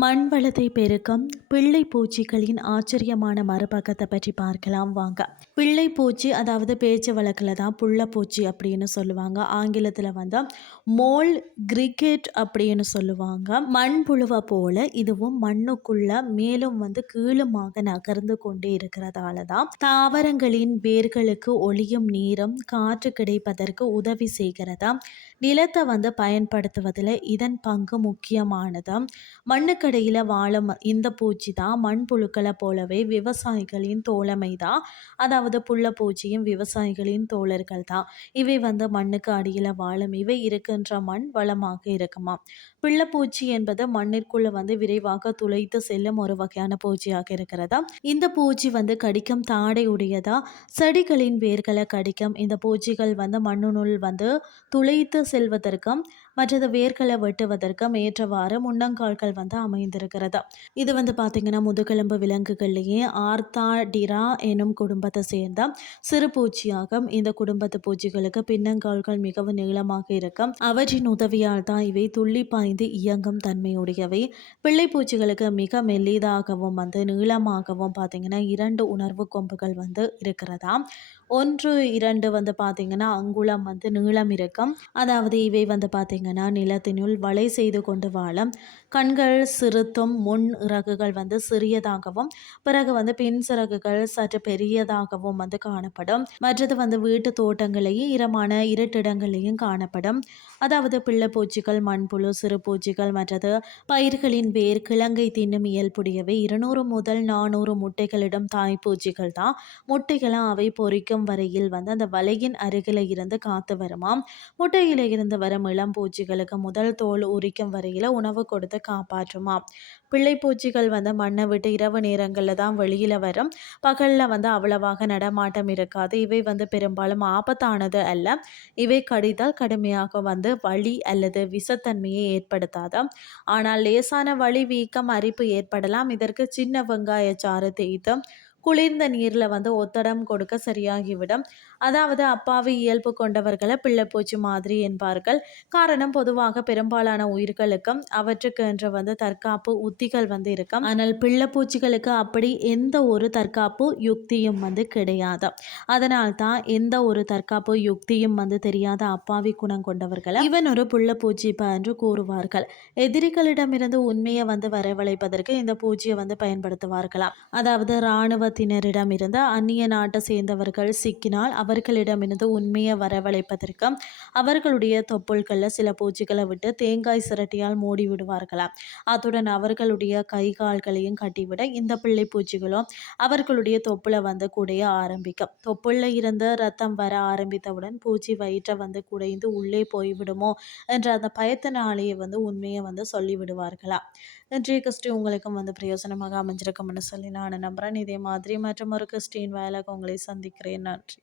மண் வளத்தை பெருக்கும் பிள்ளை பூச்சிகளின் ஆச்சரியமான மறுபக்கத்தை பற்றி பார்க்கலாம் வாங்க. பிள்ளை பூச்சி அதாவது பேச்சு வழக்கில் தான் புள்ளப்பூச்சி அப்படின்னு சொல்லுவாங்க. ஆங்கிலத்தில் வந்து மோல் கிரிக்கெட் அப்படின்னு சொல்லுவாங்க. மண் புழுவை போல இதுவும் மண்ணுக்குள்ள மேலும் வந்து கீழுமாக நகர்ந்து கொண்டே இருக்கிறதால தான் தாவரங்களின் வேர்களுக்கு ஒளியும் நீரும் காற்று கிடைப்பதற்கு உதவி செய்கிறதா நிலத்தை வந்து பயன்படுத்துவதில் இதன் பங்கு முக்கியமானது மண்ணுக்கடையில் வாழும் இந்த பூச்சி தான் மண்புழுக்களை போலவே விவசாயிகளின் தோழமை தான். அதாவது புள்ள பூச்சியும் விவசாயிகளின் தோழர்கள் தான். இவை வந்து மண்ணுக்கு அடியில் வாழும். இவை இருக்கின்ற மண் வளமாக இருக்குமா? பிள்ளைப்பூச்சி என்பது மண்ணிற்குள்ள வந்து விரைவாக துளைத்து செல்லும் ஒரு வகையான பூச்சியாக இருக்கிறதா? இந்த பூச்சி வந்து கடிக்கும் தாடை உடையதா? செடிகளின் வேர்களை கடிக்கும். இந்த பூச்சிகள் வந்து மண்ணுனுள் வந்து துளைத்து செல்வதற்கும் மற்றது வேர்களை வெட்டுவதற்கு ஏற்றவாறு முன்னங்கால்கள் வந்து அமைந்திருக்கிறது. இது வந்து பார்த்திங்கன்னா முதுகெலும்பு விலங்குகள்லேயே ஆர்த்தாடிரா எனும் குடும்பத்தை சேர்ந்த சிறு பூச்சியாகும். இந்த குடும்பத்து பூச்சிகளுக்கு பின்னங்கால்கள் மிகவும் நீளமாக இருக்கும். அவற்றின் உதவியால் தான் இவை துள்ளி பாய்ந்து இயங்கும் தன்மையுடையவை. பிள்ளை பூச்சிகளுக்கு மிக மெல்லிதாகவும் வந்து நீளமாகவும் பார்த்தீங்கன்னா இரண்டு உணர்வு கொம்புகள் வந்து இருக்கிறதா? ஒன்று இரண்டு வந்து பார்த்திங்கன்னா அங்குளம் வந்து நீளம் இருக்கும். அதாவது இவை வந்து பார்த்திங்கன்னா நிலத்தினுள் வலை செய்து கொண்டு வாழும். கண்கள் சிறுத்தும் முன் இறகுகள் வந்து சிறியதாகவும் பிறகு வந்து பின் சிறகுகள் சற்று பெரியதாகவும் வந்து காணப்படும். மற்றது வந்து வீட்டு தோட்டங்களையும் ஈரமான இருட்டிடங்களையும் காணப்படும். அதாவது பிள்ளை பூச்சிகள் மண்புழு சிறு பூச்சிகள் மற்றது பயிர்களின் வேர் கிழங்கை தின்னும் இயல்புடையவை இருநூறு முதல் நானூறு முட்டைகளிடம் தாய்ப்பூச்சிகள் தான். முட்டைகளும் அவை பொறிக்கும் வரையில் வந்து அந்த வலையின் அருகில இருந்து காத்து வருமாம். முட்டையில இருந்து வரும் இளம் பூச்சிகளுக்கு முதல் தோல் உரிக்கும் வரையில் உணவு கொடுத்து காப்பாற்றுமா பிள்ளை பூச்சிகள் வந்து மண்ணை விட்டு இரவு நேரங்களில் தான் வெளியில் வரும். பகலில் வந்து அவ்வளவாக நடமாட்டம் இருக்காது. இவை வந்து பெரும்பாலும் ஆபத்தானது அல்ல. இவை கடித்தால் கடுமையாக வந்து வலி அல்லது விஷத்தன்மையை ஏற்படுத்தாது. ஆனால் லேசான வலி வீக்கம் அரிப்பு ஏற்படலாம். இதற்கு சின்ன வெங்காய சாறு தேய்த்து குளிர்ந்த நீரில் வந்து ஒத்தடம் கொடுக்க சரியாகிவிடும். அதாவது அப்பாவி இயல்பு கொண்டவர்களை பிள்ளைப்பூச்சி மாதிரி என்பார்கள். காரணம் பொதுவாக பெரும்பாலான உயிர்களுக்கும் அவற்றுக்கு என்று வந்து தற்காப்பு உத்திகள் வந்து இருக்கும். ஆனால் பிள்ளைப்பூச்சிகளுக்கு அப்படி எந்த ஒரு தற்காப்பு யுக்தியும் வந்து கிடையாது. அதனால் தான் எந்த ஒரு தற்காப்பு யுக்தியும் வந்து தெரியாத அப்பாவி குணம் கொண்டவர்களை இவன் ஒரு புள்ளப்பூச்சி என்று கூறுவார்கள். எதிரிகளிடமிருந்து உண்மையை வந்து வரவழைப்பதற்கு இந்த பூச்சியை வந்து பயன்படுத்துவார்களாம். அதாவது இராணுவ இருந்து அந்நிய நாட்டை சேர்ந்தவர்கள் சிக்கினால் அவர்களிடமிருந்து உண்மையை வரவழைப்பதற்கு அவர்களுடைய தொப்புள்களில் சில பூச்சிகளை விட்டு தேங்காய் சிரட்டியால் மூடி விடுவார்களாம் அத்துடன் அவர்களுடைய கை கால்களையும் கட்டிவிட இந்த பிள்ளை பூச்சிகளும் அவர்களுடைய தொப்புல வந்து குடைய ஆரம்பிக்கும். தொப்புள்ள இருந்து ரத்தம் வர ஆரம்பித்தவுடன் பூச்சி வயிற்றை வந்து குடைந்து உள்ளே போய்விடுமோ என்ற அந்த பயத்தினாலேயே வந்து உண்மையை வந்து சொல்லி விடுவார்களா இன்றைய கிறிஸ்டி உங்களுக்கும் வந்து பிரயோஜனமாக அமைஞ்சிருக்கும்னு சொல்லி நான் நம்புகிறேன் இதே மாதிரி மற்றும் ஒரு கிறிஸ்டின் வேலைக்கு உங்களை சந்திக்கிறேன். நன்றி.